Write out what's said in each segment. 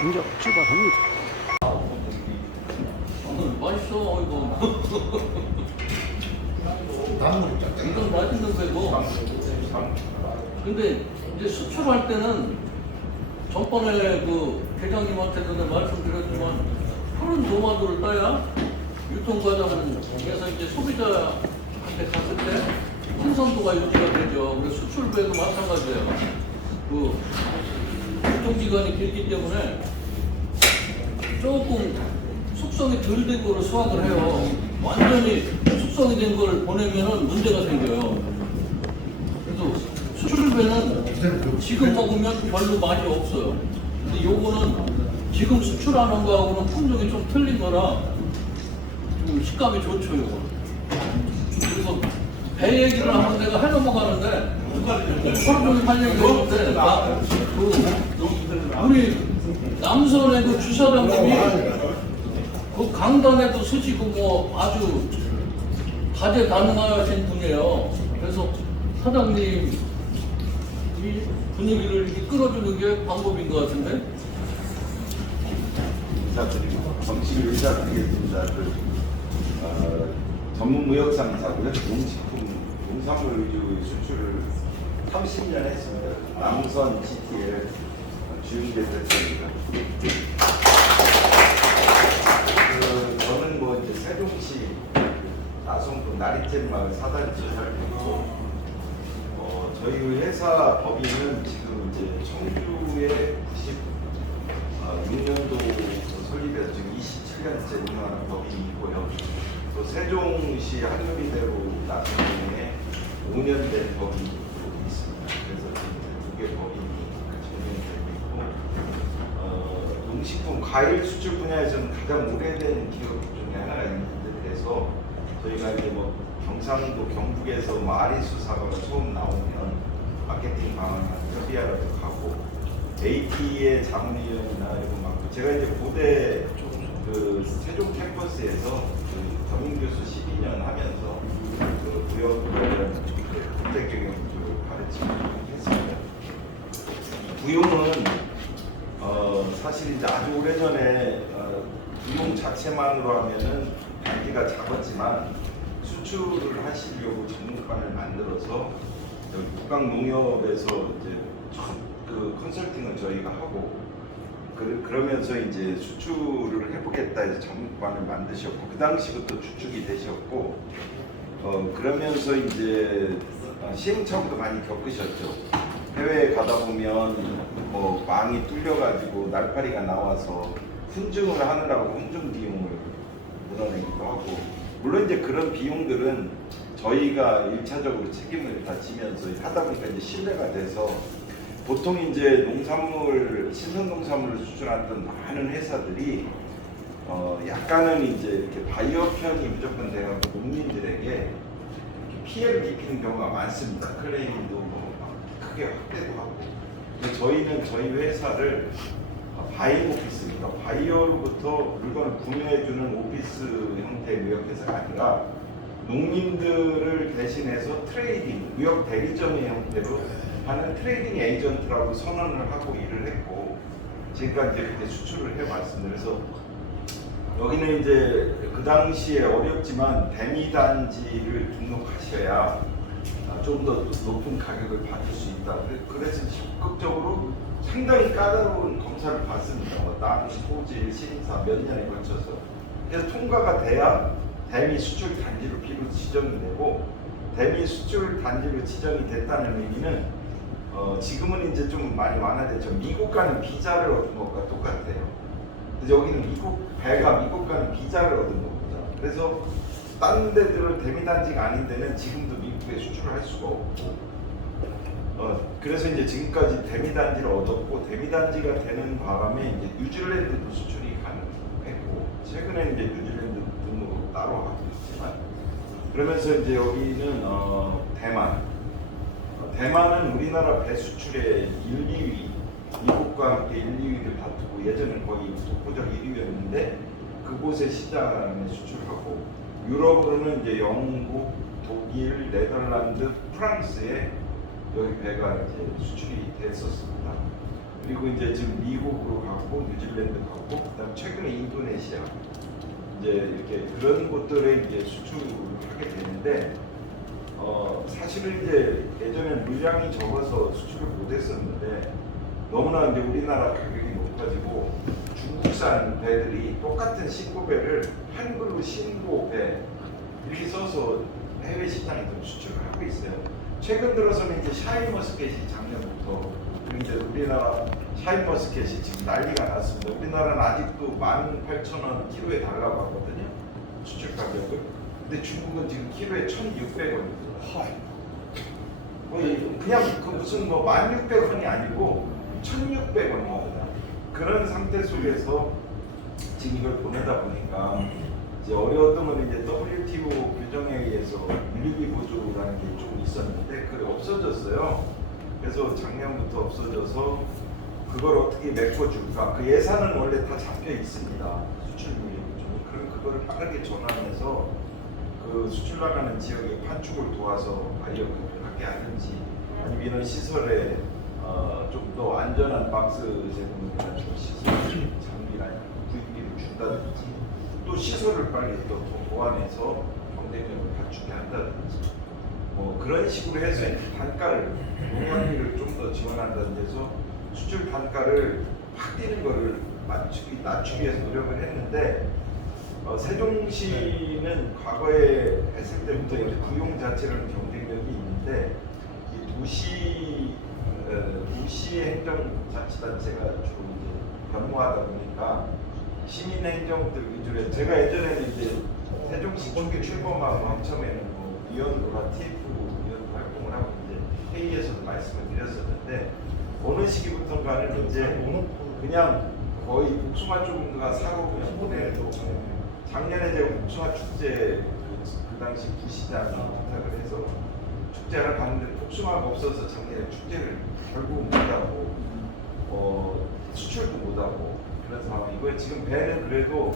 이제 출발합니다. 맛있어 이거. 이건 맛있는 거고. 근데 이제 수출할 때는 전번에 그 회장님한테도 내가 말씀드렸지만 푸른 도마도를 따야 유통과정에서 이제 소비자한테 갔을 때 신선도가 유지가 되죠. 그래서 수출배도 마찬가지예요. 그 유통기간이 길기 때문에 조금 숙성이 덜 된 거를 수확을 해요. 완전히 숙성이 된 걸 보내면은 문제가 생겨요. 그래서 수출배는 지금 먹으면 별로 맛이 없어요. 근데 요거는 지금 수출하는 거하고는 품종이 좀 틀린 거라 좀 식감이 좋죠, 요거. 그래서 배 얘기를 하면 내가 해 넘어가는데 하루 종일 할 얘기가 있는데 우리 남선의 그 주사장님이 그 강단에도 서시고 뭐 아주 다재다능하신 분이에요. 그래서 사장님 이 분위기를 이렇게 끌어주는 게 방법인 것 같은데. 인사드리고 정식으로 인사드리겠습니다. 전문 무역상사고요. 농산물 위주 수출을 30년 했습니다. 남선 GTL 주임대 대표입니다. 저는 뭐 이제 세종시 나성구 나리잼 마을 사단지 살고 있고, 저희 회사 법인은 지금 이제 청주에 96년도 설립해서 지금 27년째 운영하는 법인이고요. 또 세종시 한누리대로 나성구에 5년 된 법인이 있습니다. 그래서 지금 2개 법인이 진행되고 있고, 농식품 과일 수출 분야에서는 가장 오래된 기업 중에 하나가 있는데, 그래서 저희가 이제 뭐 경상도 경북에서 뭐 아리수 사과가 처음 나오면 마케팅 방안을 협의하러 가고, AP의 자문위원이나 이런 막 제가 이제 고대 그 세종 캠퍼스에서 그 겸임교수 12년 하면서 그 무역 관련 국제 경영 쪽을 가르치고 했습니다. 부용은 사실 이제 아주 오래전에 부용 자체만으로 하면은 단기가 작았지만 수출을 하시려고 전문가를 만들어서 여기 북강농협에서 이제 그 컨설팅을 저희가 하고 그러면서 이제 수출을 해보겠다 해서 전문가를 만드셨고, 그 당시부터 주축이 되셨고, 그러면서 이제 시행착오도 많이 겪으셨죠. 해외에 가다 보면 뭐 망이 뚫려가지고 날파리가 나와서 훈증을 하느라고 훈증 비용을 물어내기도 하고, 물론 이제 그런 비용들은 저희가 1차적으로 책임을 다 지면서 하다 보니까 이제 신뢰가 돼서, 보통 이제 농산물, 신선농산물을 수출하던 많은 회사들이 약간은 이제 이렇게 바이오 편이 무조건 돼가지고 농민들에게 피해를 입히는 경우가 많습니다. 클레임도 뭐 크게 확대도 하고. 근데 저희는 저희 회사를 바이오 오피스니까 바이오로부터 물건을 구매해주는 오피스 형태의 무역회사가 아니라 농민들을 대신해서 트레이딩, 무역 대리점의 형태로 하는 트레이딩 에이전트라고 선언을 하고 일을 했고, 지금까지 이렇게 수출을 해왔습니다. 그래서 여기는 이제 그 당시에 어렵지만 대미단지를 등록하셔야 좀 더 높은 가격을 받을 수 있다. 그래서 적극적으로 상당히 까다로운 검사를 받습니다. 땅, 토지, 심사 몇 년에 걸쳐서. 그래서 통과가 돼야 대미 수출 단지로 비로 지정이 되고, 대미 수출 단지로 지정이 됐다는 의미는 지금은 이제 좀 많이 완화됐죠. 미국 가는 비자를 얻은 것과 똑같아요. 그래서 여기는 배가 미국 가는 비자를 얻은 겁니다. 그래서 다른 데들은 대미단지가 아닌 데는 지금도 미국에 수출을 할 수가 없고, 그래서 이제 지금까지 대미단지를 얻었고, 대미단지가 되는 바람에 이제 뉴질랜드도 수출이 가능했고, 최근에 이제 뉴질랜드 등으로 따로 하고 있지만, 그러면서 이제 여기는 대만은 우리나라 배 수출의 1, 2위, 미국과 함께 1, 2위를 다투고, 예전에 거의 독보적 1위였는데 그곳에 시장에 수출하고, 유럽으로는 이제 영국, 독일, 네덜란드, 프랑스에 여기 배가 이제 수출이 됐었습니다. 그리고 이제 지금 미국으로 가고 뉴질랜드 가고 그다음 최근에 인도네시아 이제 이렇게 그런 곳들에 이제 수출을 하게 되는데 사실은 이제 예전엔 물량이 적어서 수출을 못했었는데 너무나 이제 우리나라 가격이 높아지고 중국산 배들이 똑같은 신고배를 한글로 신고배 이렇게 써서 해외 시장에 좀 수출을 하고 있어요. 최근 들어서는 이제 샤인머스켓이 작년부터 그리고 이제 우리나라 샤인머스켓이 지금 난리가 났습니다. 우리나라는 아직도 18,000원 키로에 달라고 하거든요. 수출 가격을. 근데 중국은 지금 키로에 1,600원이죠. 그냥 그 무슨 뭐 1,600원이 아니고 1,600원입니다. 그런 상태 속에서 지금 이걸 보내다 보니까 이제 어려웠던 건 이제 WTO 규정에 의해서 유류비 보조라는 게 좀 있었는데 그게 없어졌어요. 그래서 작년부터 없어져서 그걸 어떻게 메꿔줄까? 그 예산은 원래 다 잡혀 있습니다. 수출 유류 보조. 그럼 그거를 빠르게 전환해서 그 수출 나가는 지역의 판축을 도와서 바이오급을 하게 하든지 아니면 이런 시설에 좀 더 안전한 박스 제품이나 시설 장비나 구입비를 준다든지 또 시설을 빨리 또 보완해서 경쟁력을 갖추게 한다든지 뭐 그런 식으로 해서 단가를 농업비를 좀 더 지원한다는 데서 수출 단가를 확 뛰는 거를 낮추기 위해서 노력을 했는데 세종시는 과거에 했을 때부터 이제 구용 자체로는 경쟁력이 있는데 이 도시 행정자치단체가 주로 이제 변모하다 보니까 시민행정들 위주로 제가 예전에는 이제 세종시 초기 출범하고 맨 처음에는 뭐 위원으로나 TF 위원 활동을 하고 이제 회의에서도 말씀을 드렸었는데 어느 시기부터인가는 이제 그냥 거의 복숭아 정도가 사고 그냥 보내도 작년에 제가 복숭아 축제 그 당시 부시장이 부탁을 해서 축제를 갔는데 복숭아가 없어서 작년에 축제를 결국 못하고 수출도 못하고 그런 상황. 이거 지금 배는 그래도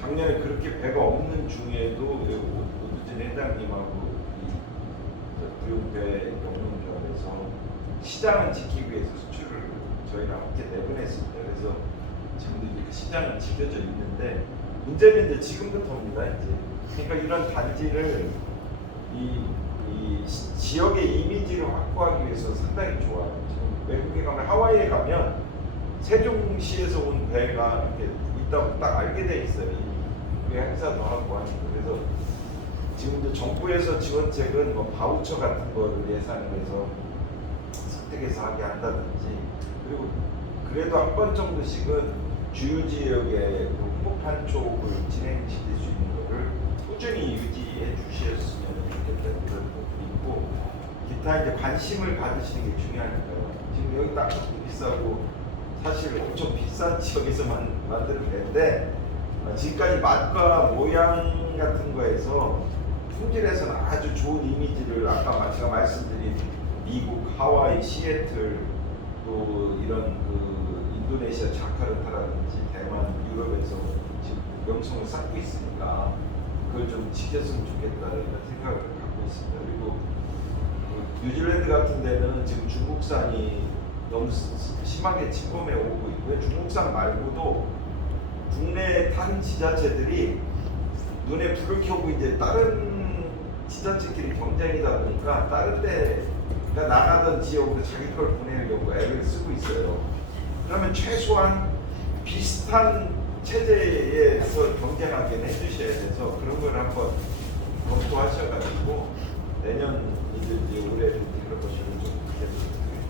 작년에 그렇게 배가 없는 중에도 오두진 회장님하고 이 부용배 영농조합에서 시장을 지키기 위해서 수출을 저희랑 함께 내보냈습니다. 그래서 지금도 이렇게 시장은 지켜져 있는데 문제는 이제 지금부터입니다. 이제 그러니까 이런 단지를 이 지역의 이미지를 확보하기 위해서 상당히 좋아요. 지금 외국에 가면 하와이에 가면 세종시에서 온 배가 이렇게 있다고 딱 알게 돼 있어요. 그 행사도 하고 하니까. 그래서 지금도 정부에서 지원책은 뭐 바우처 같은 거를 예산을 해서 선택해서 하게 한다든지 그리고 그래도 한 번 정도씩은 주요 지역에 홍보 판촉을 진행시킬 수 있는 거를 꾸준히 유지해 주셨으면 좋겠다는 그런 것도 있고 기타 이제 관심을 가지시는 게 중요하니까요. 지금 여기 땅값도 비싸고 사실 엄청 비싼 지역에서 만드는 배인데 지금까지 맛과 모양 같은 거에서 품질에서는 아주 좋은 이미지를 아까 제가 말씀드린 미국, 하와이, 시애틀 또 이런 그 인도네시아 자카르타라든지 대만, 유럽에서 지금 명성을 쌓고 있으니까 그걸 좀 지켰으면 좋겠다 이런 생각을 갖고 있습니다. 그리고 그 뉴질랜드 같은 데는 지금 중국산이 너무 심하게 침범해 오고 있고요. 중국산 말고도 국내 다른 지자체들이 눈에 불을 켜고 이제 다른 지자체끼리 경쟁이다 보니까 다른 데가 나가던 지역으로 자기 걸 보내려고 애를 쓰고 있어요. 그러면 최소한 비슷한 체제에서 경쟁하게 해주셔야 돼서 그런 걸 한번 검토하셔가지고 내년 이제 올해 그런 것을 좀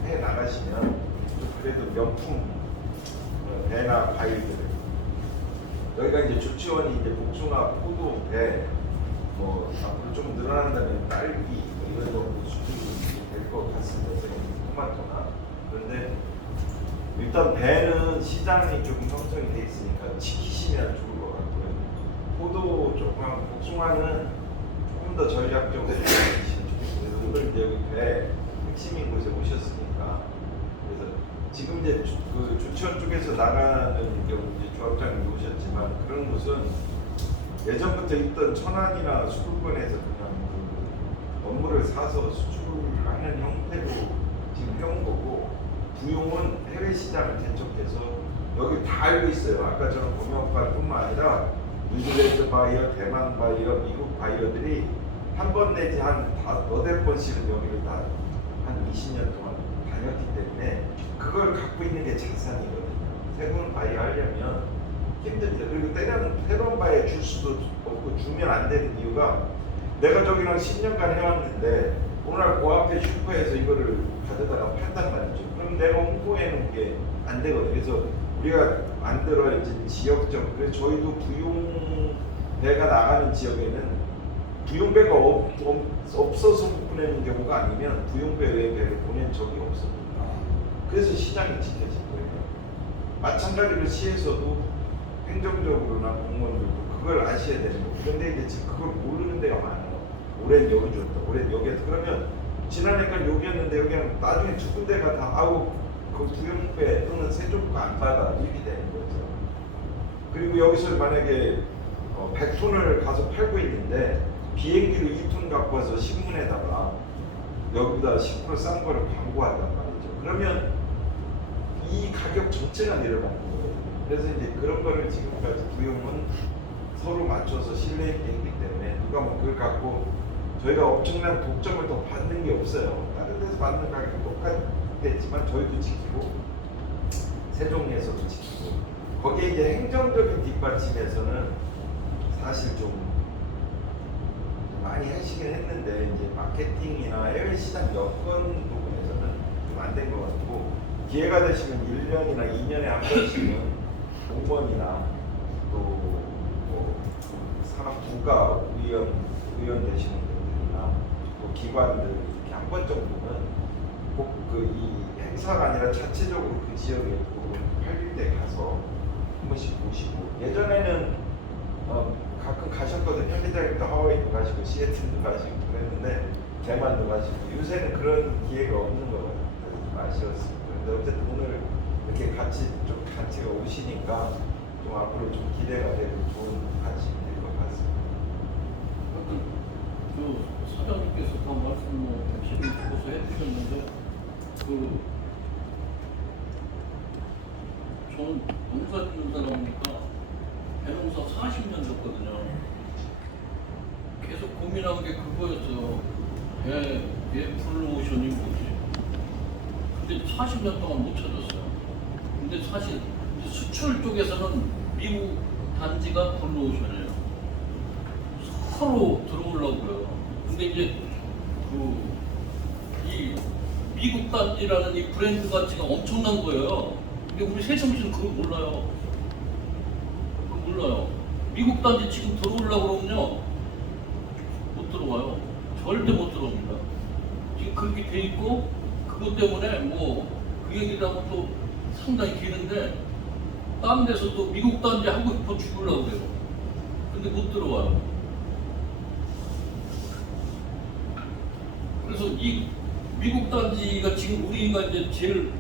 해 나가시면 좀 그래도 명품 배나 과일들 여기가 이제 조치원이 이제 복숭아, 포도, 배 뭐 앞으로 좀 늘어난다면 딸기 뭐 이런 정도 수준이 될 것 같습니다. 토마토나 그런데 일단 배는 시장이 조금 형성이 돼 있으니까 지키시면 좋을 것 같고요. 포도 조금 복숭아는 조금 더 전략적으로 지키시면 좋겠습니다. 오늘 이제 여기 배 핵심인 곳에 오셨으니까 그래서 지금 이제 그 조치원 쪽에서 나가는 경우 이제 조합장님이 오셨지만 그런 곳은 예전부터 있던 천안이나 수도권에서 그냥 그 업무를 사서 수출하는 형태로 지금 해온 거고 부용은 해외 시장을 개척해서 여기 다 알고 있어요. 아까 저는 공영업관뿐만 아니라 뉴질랜드 바이어, 대만 바이어, 미국 바이어들이 한 번 내지 한 너댓 번씩은 여기를 다 한 20년 동안 다녔기 때문에 그걸 갖고 있는 게 자산이거든요. 새로운 바이어 하려면 힘듭니다. 그리고 때려는 새로운 바이어 줄 수도 없고 주면 안 되는 이유가 내가 저기랑 10년간 해왔는데 오늘 그 앞에 슈퍼에서 이거를 가져다가 판단 말이죠. 그럼 내가 홍보해 놓은 게 안 되거든요. 그래서 우리가 만들어야지 지역적, 그래서 저희도 부용배가 나가는 지역에는 부용배가 없어서 못 보내는 경우가 아니면 부용배 외에 배를 보낸 적이 없습니다. 그래서 시장이 지켜진 거예요. 마찬가지로 시에서도 행정적으로나 공무원들도 그걸 아셔야 되는 거고, 그런데 이제 지금 그걸 모르는 데가 많아요. 올해는 여기 줬다, 올해는 여기에서. 그러면 지난해까지 여기였는데 여기는 나중에 두 군데가 다 아우 그 부용배 또는 세종가 안 받아 이렇게 되는 거죠. 그리고 여기서 만약에 100톤을 가서 팔고 있는데 비행기로 2톤 갖고 와서 신문에다가 여기다 10% 싼 거를 광고한단 말이죠. 그러면 이 가격 전체가 내려가는 거예요. 그래서 이제 그런 거를 지금까지 부용은 서로 맞춰서 신뢰 있게 했기 때문에 누가 뭐 그걸 갖고 저희가 엄청난 독점을 더 받는 게 없어요. 다른 데서 받는 가격이 똑같겠지만 저희도 지키고 세종에서도 지키고 거기에 이제 행정적인 뒷받침에서는 사실 좀 많이 하시긴 했는데 이제 마케팅이나 해외 시장 여건 부분에서는 좀 안 된 것 같고 기회가 되시면 1년이나 2년에 한 번씩은 공무원이나 또 뭐 산업 부가 의원 되시는 분들이나 또 기관들 이렇게 한 번 정도는 꼭 그 이 행사가 아니라 자체적으로 그 지역에 팔릴 때 가서 한 번씩 보시고 예전에는 가끔 가셨거든요. 회장님도 하와이도 가시고 시애틀도 가시고 그랬는데 대만도 가시고 요새는 그런 기회가 없는 것 같아요. 좀 아쉬웠습니다. 그런데 어쨌든 오늘 이렇게 같이 좀 같이가 오시니까 좀 앞으로 좀 기대가 되고 좋은 같이 될 것 같습니다. 그 사장님께서 더 말씀 지금 주고서 해주셨는데 저는 농사 짓는 사람이니까 배농사 40년 졌거든요. 계속 고민한 게 그거였어요. 배 블루오션이 뭐지? 근데 40년 동안 못 찾았어요. 근데 사실 수출 쪽에서는 미국 단지가 블루오션이에요. 서로 들어오려고요. 근데 이제 이 미국 단지라는 이 브랜드 가치가 엄청난 거예요. 근데 우리 세종시는 그걸 몰라요. 몰라요. 미국 단지 지금 들어오려고 그러면요 못 들어와요. 절대 못 들어옵니다. 지금 그렇게 돼 있고 그것 때문에 뭐 그 얘기를 하면 또 상당히 기는데 다른 데서 또 미국 단지 하고 싶어 죽으려고 그래요. 근데 못 들어와요. 그래서 이 미국 단지가 지금 우리가 이제 제일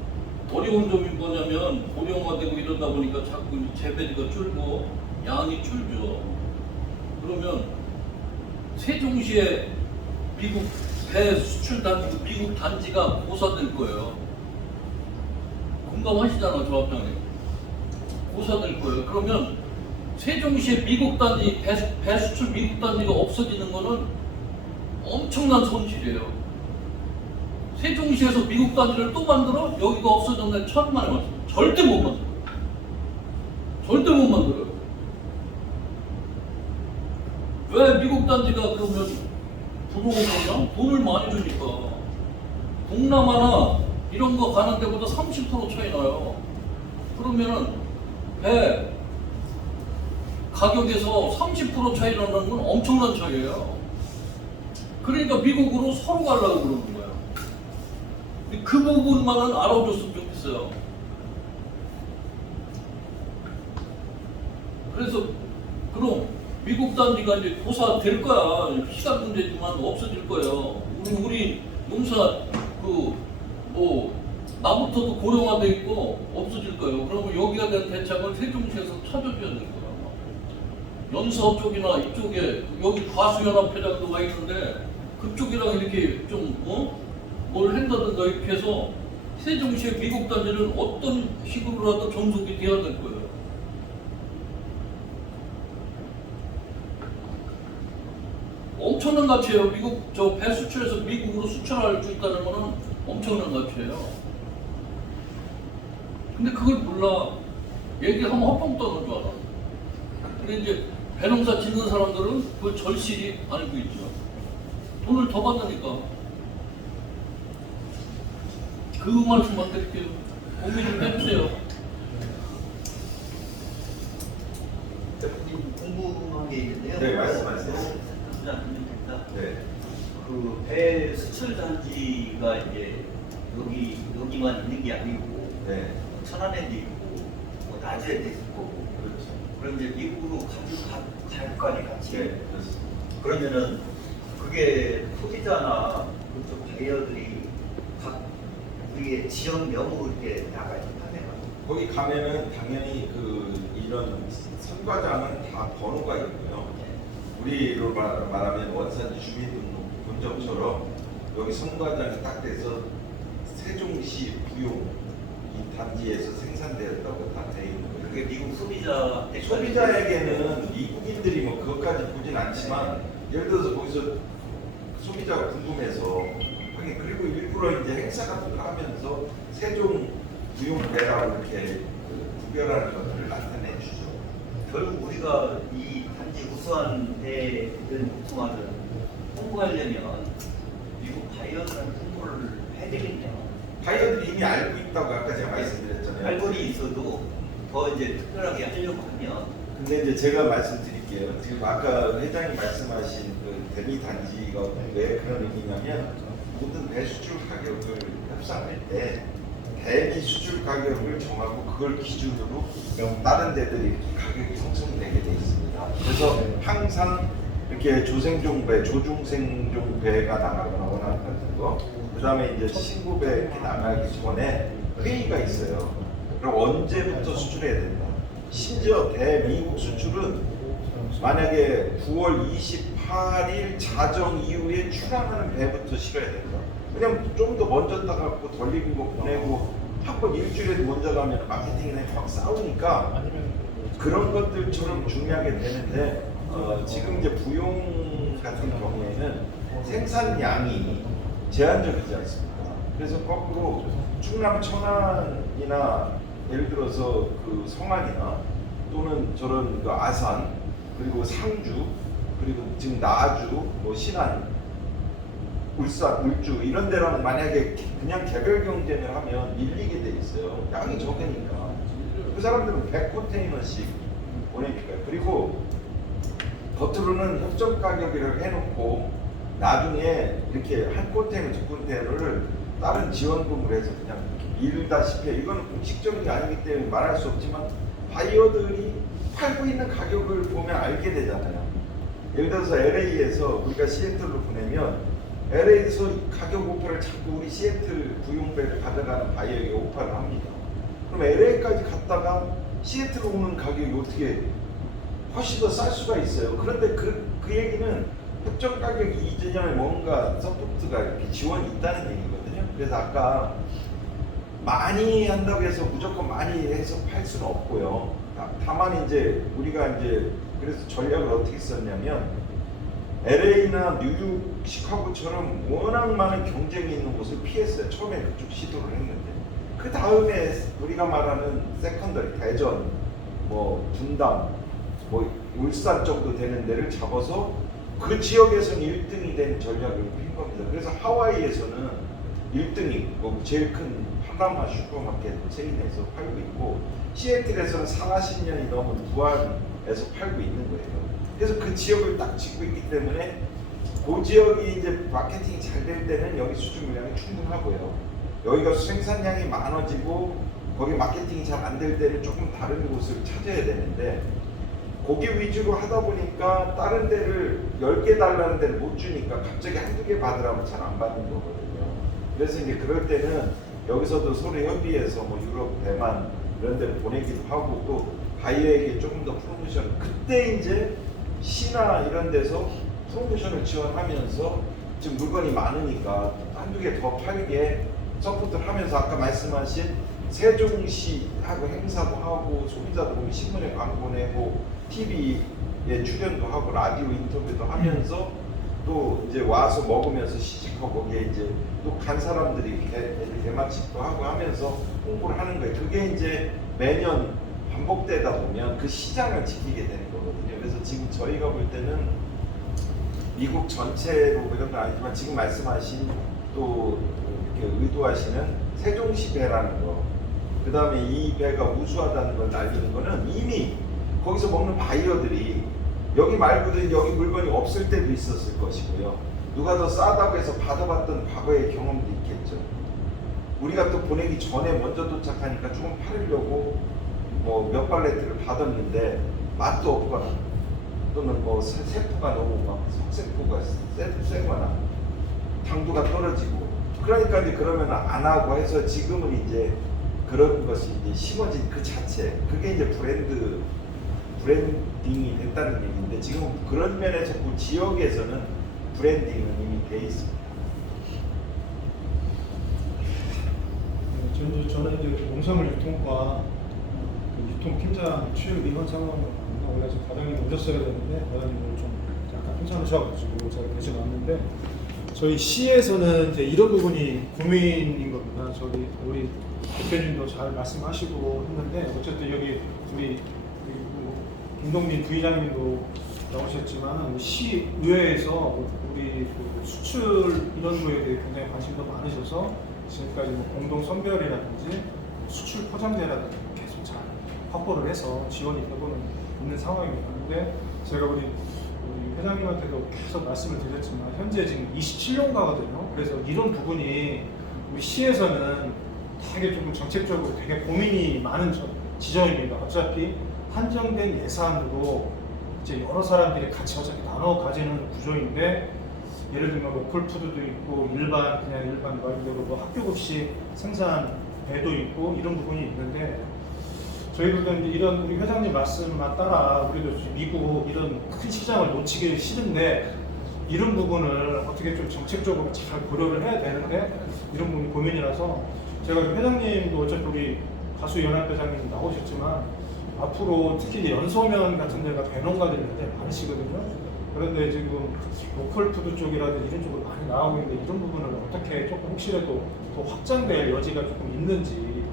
어려운 점이 뭐냐면 고령화되고 이러다 보니까 자꾸 재배지가 줄고 양이 줄죠. 그러면 세종시에 미국 배 수출 단지, 미국 단지가 고사될 거예요. 공감하시잖아, 조합장님. 고사될 거예요. 그러면 세종시에 미국 단지, 배 수출 미국 단지가 없어지는 거는 엄청난 손실이에요. 세종시에서 미국 단지를 또 만들어? 여기가 없어졌네. 천만에 맞죠. 절대 못 만들어. 절대 못 만들어요. 왜 미국 단지가 그러면 부동산이랑 돈을 많이 주니까 동남아나 이런 거 가는 데보다 30% 차이 나요. 그러면은 배 가격에서 30% 차이 나는 건 엄청난 차이예요. 그러니까 미국으로 서로 가려고 그러는 거예요. 그 부분만은 알아줬으면 좋겠어요. 그래서 그럼 미국 단지가 이제 고사될 거야. 시간 문제지만 없어질 거예요. 우리 농사 나부터도 고령화돼 있고 없어질 거예요. 그러면 여기가 된 대책을 세종시에서 찾아줘야 될 거야. 연서 쪽이나 이쪽에 여기 과수연합회장도 가 있는데 그쪽이랑 이렇게 좀 뭘 한다든가 이렇게 해서 세종시의 미국 단지는 어떤 식으로라도 종속이 돼야 될 거예요. 엄청난 가치예요. 미국 저 배 수출해서 미국으로 수출할 수 있다는 거는 엄청난 가치예요. 근데 그걸 몰라. 얘기하면 헛방 떠는 줄 알아. 근데 이제 배농사 짓는 사람들은 그걸 절실히 알고 있죠. 돈을 더 받으니까. 그 말씀만 드릴게요. 고민 좀 해주세요. 대표님 궁금한 게 있는데요. 네, 말씀하세요. 네. 그배 수출 단지가 이제 여기만 있는 게 아니고 네. 천안에도 있고 뭐 나주에도 있고 그렇죠. 그럼 이제 미국으로 갈 거 아니에요, 같이. 네, 그렇습니다. 그러면은 그게 소비자나 그쪽 바이어들이 각 우리의 지역명으로 이렇게 나가야 하면 거기 가면은 당연히 이런 선과장은 다 번호가 있고요. 우리로 말하면 원산 주민등록 본점처럼 여기 선과장이 딱 돼서 세종시 부용 이 단지에서 생산되었다고 다 돼 있는 거예요. 그게 미국 소비자 소비자에게는 미국인들이 뭐 그것까지 보진 않지만 예를 들어서 거기서 소비자가 궁금해서 하긴 그리고 일부러 이제 행사 같은 거 하면서 세종 부용배라고 이렇게 구별하는 것들을 나타내 주죠. 결국 우리가 이 단지 우수한 배든 복숭아를 홍보하려면 미국 바이어들한테 홍보를 해드리면 바이어들이 이미 알고 있다고 아까 제가 말씀드렸잖아요. 알고리 있어도 더 이제 특별하게 하려고 하면 근데 이제 제가 말씀드릴게요. 지금 아까 회장님 말씀하신 그 대미 단지가 왜 그런 의미냐면 모든 배 수출 가격을 협상할 때 대미 수출 가격을 정하고 그걸 기준으로 다른 데들이 가격이 형성되게 돼 있습니다. 그래서 항상 이렇게 조생종배, 조중생종배가 나가거나 원하는 같은 거, 그 다음에 이제 신고배 이렇게 나가기 전에 회의가 있어요. 그럼 언제부터 수출해야 된다. 심지어 대미국 수출은 만약에 9월 28일 자정 이후에 출항하는 배부터 실어야 된다. 왜냐면 좀 더 먼저 따갖고 덜 익은 거 보내고 한 번 일주일에도 먼저 가면 마케팅이나 막 싸우니까 그런 것들처럼 중요하게 되는데 지금 이제 부용 같은 경우에는 생산량이 제한적이지 않습니까? 그래서 거꾸로 충남 천안이나 예를 들어서 그 성안이나 또는 저런 그 아산 그리고 상주 그리고 지금 나주 뭐 신안 울산 울주 이런 데랑 만약에 그냥 개별 경쟁을 하면 밀리게 돼 있어요. 양이 적으니까 그 사람들은 100컨테이너씩 보내니까요. 그리고 겉으로는 협정 가격이라고 해놓고 나중에 이렇게 한 컨테이너 두 컨테이너를 다른 지원금을 해서 그냥 밀다시피 이건 공식적인 게 아니기 때문에 말할 수 없지만 바이어들이 팔고 있는 가격을 보면 알게 되잖아요. 예를 들어서 LA에서 우리가 시애틀로 보내면 LA에서 가격 오퍼를 자꾸 우리 시애틀 부용배를 가져가는 바이어에게 오퍼를 합니다. 그럼 LA까지 갔다가 시애틀로 오는 가격이 어떻게 훨씬 더 쌀 수가 있어요. 그런데 그 얘기는 협정 가격 이전에 뭔가 서포트가 이렇게 지원이 있다는 얘기거든요. 그래서 아까 많이 한다고 해서 무조건 많이 해서 팔 수는 없고요. 다만 이제 우리가 이제 그래서 전략을 어떻게 썼냐면 LA나 뉴욕, 시카고처럼 워낙 많은 경쟁이 있는 곳을 피했어요. 처음에 그쪽 시도를 했는데 그 다음에 우리가 말하는 세컨더리, 대전, 뭐 분당, 뭐 울산 정도 되는 데를 잡아서 그 지역에서는 1등이 된 전략을 핀 겁니다. 그래서 하와이에서는 1등이 뭐 제일 큰 파나마 슈퍼마켓 체인에서 팔고 있고 시애틀에서는 40년이 넘은 부안에서 팔고 있는 거예요. 그래서 그 지역을 딱 짚고 있기 때문에 그 지역이 이제 마케팅이 잘 될 때는 여기 수출 물량이 충분하고요. 여기가 생산량이 많아지고 거기 마케팅이 잘 안 될 때는 조금 다른 곳을 찾아야 되는데 고기 위주로 하다 보니까 다른 데를 10개 달라는 데를 못 주니까 갑자기 한두 개 받으라면 잘 안 받는 거거든요. 그래서 이제 그럴 때는 여기서도 서로 협의해서 뭐 유럽, 대만 이런 데를 보내기도 하고 또 바이어에게 조금 더 프로모션 그때 이제 시나 이런 데서 프로모션을 지원하면서 지금 물건이 많으니까 한두 개 더 팔게 서포트를 하면서 아까 말씀하신 세종시하고 행사도 하고 소비자도 보면 신문에 광고 내고 TV에 출연도 하고 라디오 인터뷰도 하면서 또 이제 와서 먹으면서 시식하고 거기에 이제 또 간 사람들이 대마집도 하고 하면서 홍보를 하는 거예요. 그게 이제 매년 반복되다 보면 그 시장을 지키게 되는 거거든요. 그래서 지금 저희가 볼 때는 미국 전체로 그런 건 아니지만 지금 말씀하신 또 이렇게 의도하시는 세종시 배라는 거, 그 다음에 이 배가 우수하다는 걸 알리는 거는 이미 거기서 먹는 바이어들이 여기 말고도 여기 물건이 없을 때도 있었을 것이고요. 누가 더 싸다고 해서 받아봤던 과거의 경험도 있겠죠. 우리가 또 보내기 전에 먼저 도착하니까 조금 팔으려고 뭐 몇 팔레트를 받았는데 맛도 없거나 또는 뭐 세포가 너무 막 석세포가 세거나 당도가 떨어지고 그러니까 이제 그러면 안 하고 해서 지금은 이제 그런 것이 이제 심어진 그 자체 그게 이제 브랜딩이 됐다는 얘기인데 지금 그런 면에서 그 지역에서는 브랜딩은 이미 돼 있습니다. 저는 이제 농산물 유통과 유통팀장 취업 이번 상황을 원래 지금 과장님 오셨어야 되는데 과장님을 좀 약간 괜찮으셔가지고 제가 대신 왔는데 저희 시에서는 이제 이런 부분이 고민인 겁니다. 저기 우리 대표님도 잘 말씀하시고 했는데 어쨌든 여기 우리 김동민 부의장님도 나오셨지만 시의회에서 우리 수출 이런 거에 대해 굉장히 관심도 많으셔서 지금까지 뭐 공동 선별이라든지 수출 포장재라든지 계속 잘 확보를 해서 지원이 되고는 있는 상황입니다. 근데 제가 우리 회장님한테도 계속 말씀을 드렸지만 현재 지금 27년가거든요. 그래서 이런 부분이 우리 시에서는 되게 조금 정책적으로 되게 고민이 많은 지점입니다. 어차피 한정된 예산으로 이제 여러 사람들이 같이 어차피 나눠 가지는 구조인데 예를 들면 로컬푸드도 있고 일반 말 그대로 뭐 학교급식 생산 배도 있고 이런 부분이 있는데 저희들도 이런 우리 회장님 말씀만 따라 우리도 미국 이런 큰 시장을 놓치기 싫은데 이런 부분을 어떻게 좀 정책적으로 잘 고려를 해야 되는데 이런 부분이 고민이라서 제가 회장님도 어차피 우리 가수 연합회장님 나오셨지만 앞으로 특히 이제 연소면 같은 데가 배농가들이 굉장히 많으시거든요. 그런데 지금 로컬푸드 쪽이라든지 이런 쪽으로 많이 나오고 있는데 이런 부분을 어떻게 조금 혹시라도 더 확장될 여지가 조금 있는지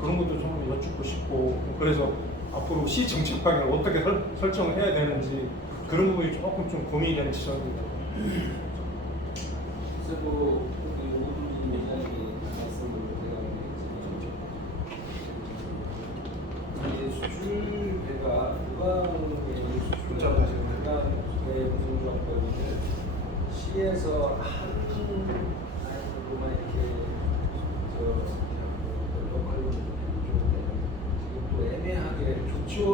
그런 것도 좀 여쭙고 싶고 그래서 앞으로 시 정책 방향을 어떻게 설정을 해야 되는지 그런 부분이 조금 좀 고민이 되는 지점입니다. 그래서 우리 오준진 회장님이 말씀을 드렸는데 수출 배가 누가의 수출 배가 무슨 조합법인데 시에서 한 아이들만 이렇게 로컬 지금 또 애매하게 조치원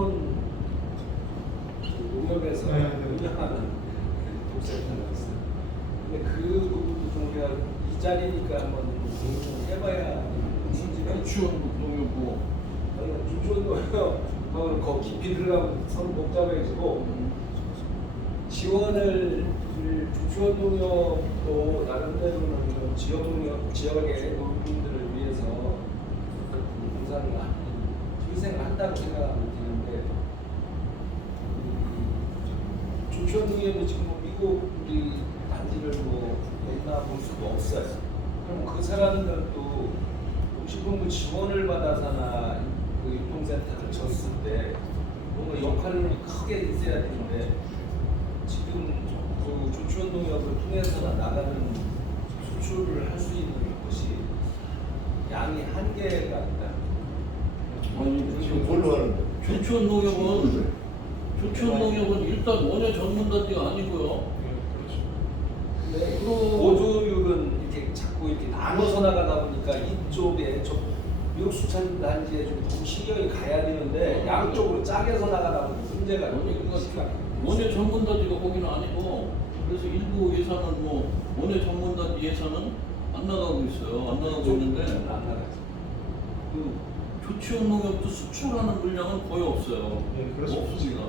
농협에서 운영하는 독센터가 있어요. 근데 그 부분도 좀 우리가 이 자리니까 한번 해봐야 문제가 주원 농협부 주주원 농협하고는 거 깊이 들어가면 서로 복잡해지고 지원을 주주원 농협도 나름대로는 지역 농협 지역의 농민들을 위해서 공사를 희생을 한다고 생각하면 되는데 주주원 농협이 지금 뭐 미국 우리 단지를 뭐 맨날 볼 수도 없어요. 그럼 그 사람들도 식품부 지원을 받아서나 그 유통센터를 졌을 때 뭔가 역할을 크게 있어야 되는데 지금 그 조치원 농협을 통해서나 나가는 수출을 할 수 있는 것이 양이 한계가 있다. 아니 지금 뭘로 하는 거예요? 조치원 농협은 일단 원예 전문단지가 아니고요. 근데 보조율은 이렇게 자꾸 이렇게 나눠서 나가다 보니까 이쪽에 좀 미국 수산 단지에 좀 더 신경이 가야 되는데 양쪽으로 짜게서 나가다 보니 문제가 원예 전문단지가 거기는 아니고 그래서 일부 예산은 뭐 원예 전문단지 예산은 안 나가고 있어요. 안 나가고 있는데 안 나가죠. 그 조치원 농협도 수출하는 물량은 거의 없어요. 예, 그렇습니다. 없습니다.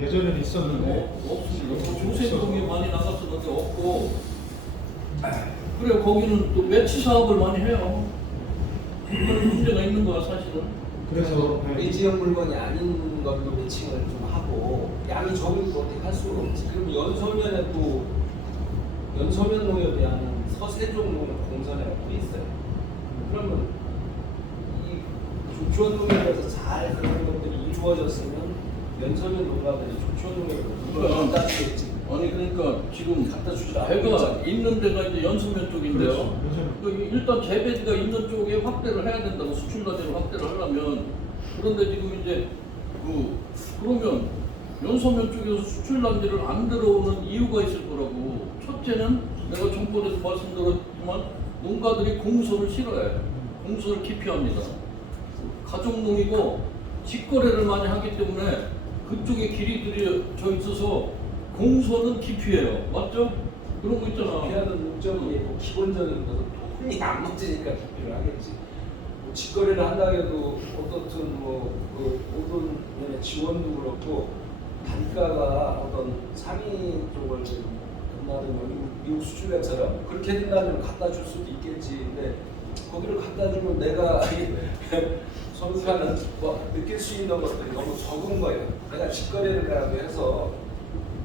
예전에는 있었는데 없습니다. 조세동이 많이 나갔었는데 없고 그래 거기는 또 매치 사업을 많이 해요. 그런 문제가 있는 거야 사실은. 그래서 네. 외지형 물건이 아닌 걸로 매칭을 좀 하고 양이 적은 거 어떻게 할 수가 없지. 그럼 연소면에 또 연소면 농협이 하는 서세종 농협 공선회가 또 있어요. 그러면 이 조치원 농협에서 잘 그런 것들이 이루어졌으면 연소면 농가들이 조치원 농협을 갖다 주겠지. 아니 그러니까 지금 갖다 주지 배가 있는 데가 이제 연수면 쪽인데요. 그렇죠. 연수면. 그 일단 재배지가 있는 쪽에 확대를 해야 된다고 수출 단지를 확대를 하려면 그런데 지금 이제 그러면 연소면 쪽에서 수출 단지를 안 들어오는 이유가 있을 거라고. 첫째는 내가 전번에도 말씀드렸지만 농가들이 공소를 싫어해. 공소를 기피합니다. 가족농이고 직거래를 많이 하기 때문에 그쪽에 길이 들여져 있어서 공소는 기피해요. 맞죠? 그런 거 있잖아. 기피하는 목적이 뭐 기본적인 것은 돈이 안 맞으니까 기피를 하겠지. 뭐 직거래를 한다 해도 어떻든 뭐그 모든 면의 지원도 그렇고 단가가 어떤 상위 쪽을 금나는 미국 수출회처럼 그렇게 된다면 갖다 줄 수도 있겠지. 근데 거기를 갖다 주면 내가 소비자는 뭐 느낄 수 있는 것들이 너무 적은 거예요. 내가 직거래를 해서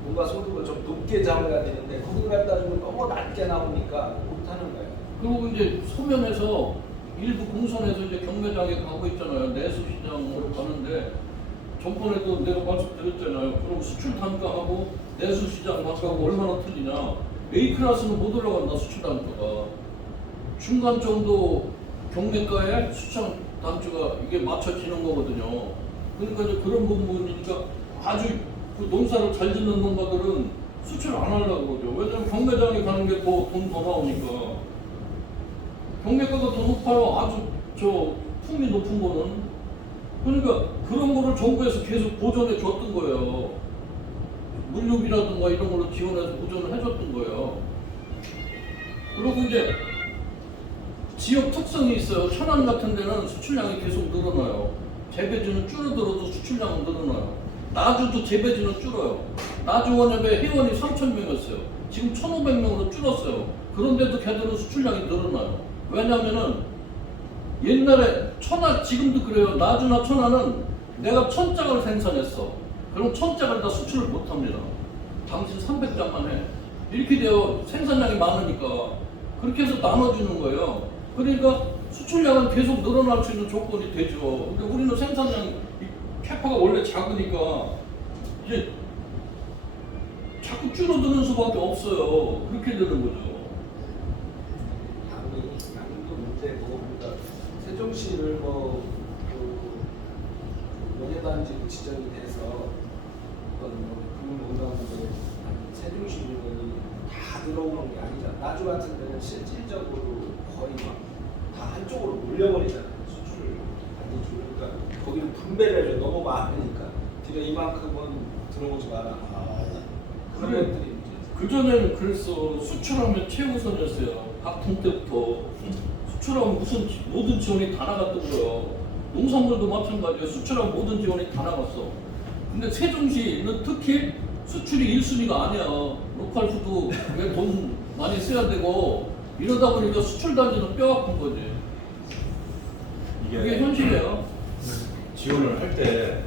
뭔가 소득을 좀 높게 잡아야 되는데 거기 갖다 주면 너무 낮게 나오니까 못하는 거예요. 그리고 이제 소면에서 일부 공선에서 이제 경매장에 가고 있잖아요. 내수시장으로 가는데 전번에도 내가 말씀드렸잖아요. 그럼 수출 단가하고 내수시장 단가하고 얼마나 틀리냐. A 클래스는 못 올라간다 수출 단가가. 중간 정도 경매가에 수출 단가가 이게 맞춰지는 거거든요. 그러니까 이제 그런 부분이니까 아주 그 농사를 잘 짓는 농가들은 수출 안 하려고 그러죠. 왜냐면 경매장에 가는 게 더 돈 더 나오니까. 경매가가 더 높아요. 아주 품이 높은 거는. 그러니까 그런 거를 정부에서 계속 보존해 줬던 거예요. 물류비라든가 이런 걸로 지원해서 보존을 해줬던 거예요. 그리고 이제 지역 특성이 있어요. 천안 같은 데는 수출량이 계속 늘어나요. 재배지는 줄어들어도 수출량은 늘어나요. 나주도 재배지는 줄어요. 나주 원협에 회원이 3,000명이었어요. 지금 1,500명으로 줄었어요. 그런데도 걔들은 수출량이 늘어나요. 왜냐면은 옛날에 천안 지금도 그래요. 나주나 천안은 내가 1,000짝을 생산했어. 그럼 1,000짝을 다 수출을 못합니다. 당신 300장만 해. 이렇게 되어 생산량이 많으니까 그렇게 해서 나눠주는 거예요. 그러니까 수출량은 계속 늘어날 수 있는 조건이 되죠. 근데 우리는 생산량 캐파가 원래 작으니까 이제 자꾸 줄어드는 수밖에 없어요. 그렇게 되는 거죠. 양도 문제고, 그러니까 세종시를 연예단지로 지정이 돼서 어떤 금융공단들 세종시 물건이 다 들어오는 게 아니잖아. 나주 같은 데는 실질적으로 거의 막 다 한쪽으로 몰려버리잖아요. 수출을 많이 주니까 거기는 분배를 해줘. 너무 많으니까 뒤에 이만큼은 들어오지 마라. 그런 그래. 것들이 그전에는 그랬어. 수출하면 최우선이었어요. 박통 때부터. 수출하면 무슨 모든 지원이 다 나갔던 거예요. 농산물도 마찬가지예요. 수출하면 모든 지원이 다 나갔어. 근데 세종시는 특히 수출이 1순위가 아니야. 로컬푸드 왜 돈 많이 써야 되고 이러다 보니까 수출 단지는 뼈 아픈 거지. 이게 현실이에요. 지원을 할 때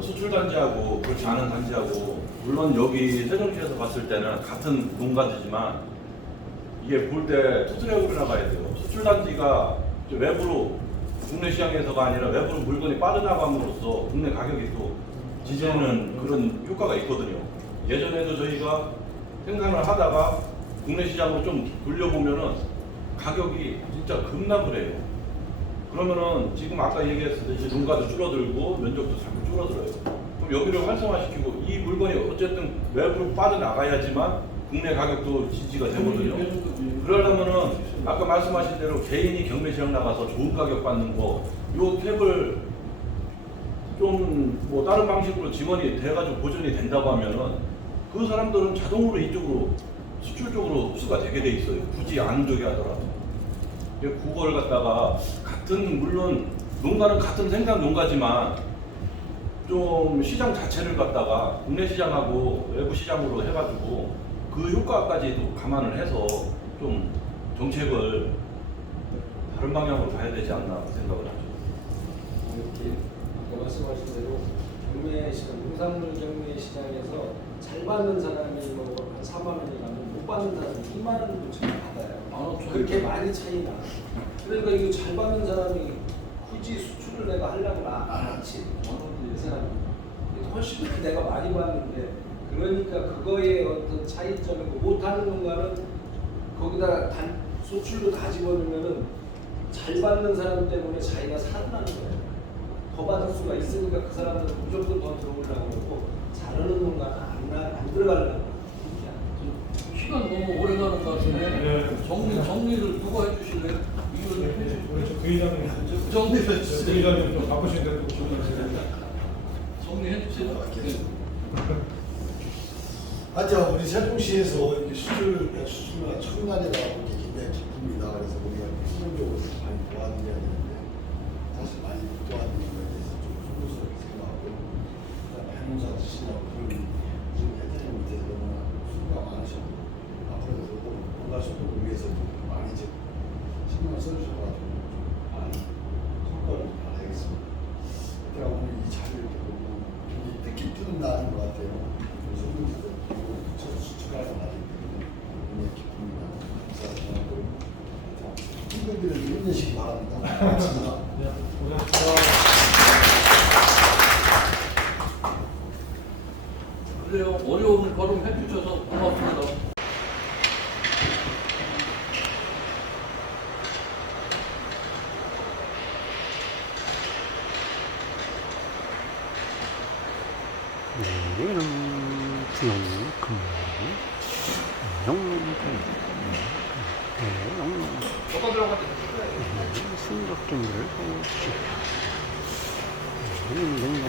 수출 단지하고 그렇지 않은 단지하고 물론 여기 세종시에서 봤을 때는 같은 농가지지만 이게 볼 때 투트랙으로 나가야 돼요. 수출 단지가 이제 외부로 국내 시장에서가 아니라 외부로 물건이 빠져나감으로써 국내 가격이 또 지지하는 그런 효과가 있거든요. 예전에도 저희가 생산을 하다가 국내 시장으로 좀 돌려보면은 가격이 진짜 급락을 해요. 그러면은 지금 아까 얘기했듯이 농가도 줄어들고 면적도 자꾸 줄어들어요. 그럼 여기를 활성화시키고 이 물건이 어쨌든 외부로 빠져나가야지만 국내 가격도 지지가 되거든요. 그러려면은 아까 말씀하신 대로 개인이 경매 시장 나가서 좋은 가격 받는 거, 요 캡을 좀 뭐 다른 방식으로 지원이 돼가지고 보존이 된다고 하면은 그 사람들은 자동으로 이쪽으로 수출 쪽으로 흡수가 되게 돼 있어요. 굳이 안 저기 하더라도. 그걸 갖다가 같은 물론 농가는 같은 생산 농가지만 좀 시장 자체를 갖다가 국내 시장하고 외부 시장으로 해가지고 그 효과까지도 감안을 해서 좀 정책을 다른 방향으로 가야 되지 않나 생각을 하죠. 이렇게 아까 말씀하신 대로 경매 시장, 농산물 경매 시장에서 잘 받는 사람이 뭐한 4만 원이 가면 못 받는 사람이 2만 원도 지금 받아요. 그렇게 많이 차이 나. 그러니까 이거 잘 받는 사람이 굳이 수출을 내가 하려고 안 하지. 이 사람 훨씬 더 내가 많이 받는데 그러니까 그거의 어떤 차이점이고 못하는 농가는 거기다 수출도 다 집어넣으면은 잘 받는 사람 때문에 자기가 살아나는 거예요. 더 받을 수가 있으니까 그 사람들은 무조건 더 들어오려고 그러고 잘하는 농가는 안 들어가려고 그래요. 시간 너무 오래 가는 것 같은데 네. 정리를 누가 해주실래요? 이거를 우리 저 부의장님, 정리해 주세요. 부의장님 좀 바쁘신데 또 고생하시는데. 정리해 주세요. 네. 하여튼 우리 세종시에서 이렇게 수출과 청란이라고 이렇게 굉장히 기쁩니다. 그래서 우리가 수준적으로 많이 도와드려야 되는데 사실 많이 못 도와드리는 거에 대해서 좀 소극스럽게 생각하고 그다음에 해농사 지시라고 그런 지금 회장님 밑에서 너무나 수고가 많으셨고 앞으로도 뭔가 소득을 위해서 좀 많이 이제 신경을 써주셔가지고 좀 많은 성과를 좀 발휘하겠습니다. 제가 오늘 이 자리를 이렇게 보고 굉장히 뜻깊은 날인 것 같아요. 그래서 수축하는 날이기 때문에 굉장히 기쁩니다. 감사하고 친구들은 힘내시기 바랍니다. 고맙습니다. 네, 고생하셨습니다. 그래요. 어려운 걸음 해주셔서 고맙습니다. 네, 여기는 부영 금리 영농 순덕 준비를 하고 있습니다. 여기는 농농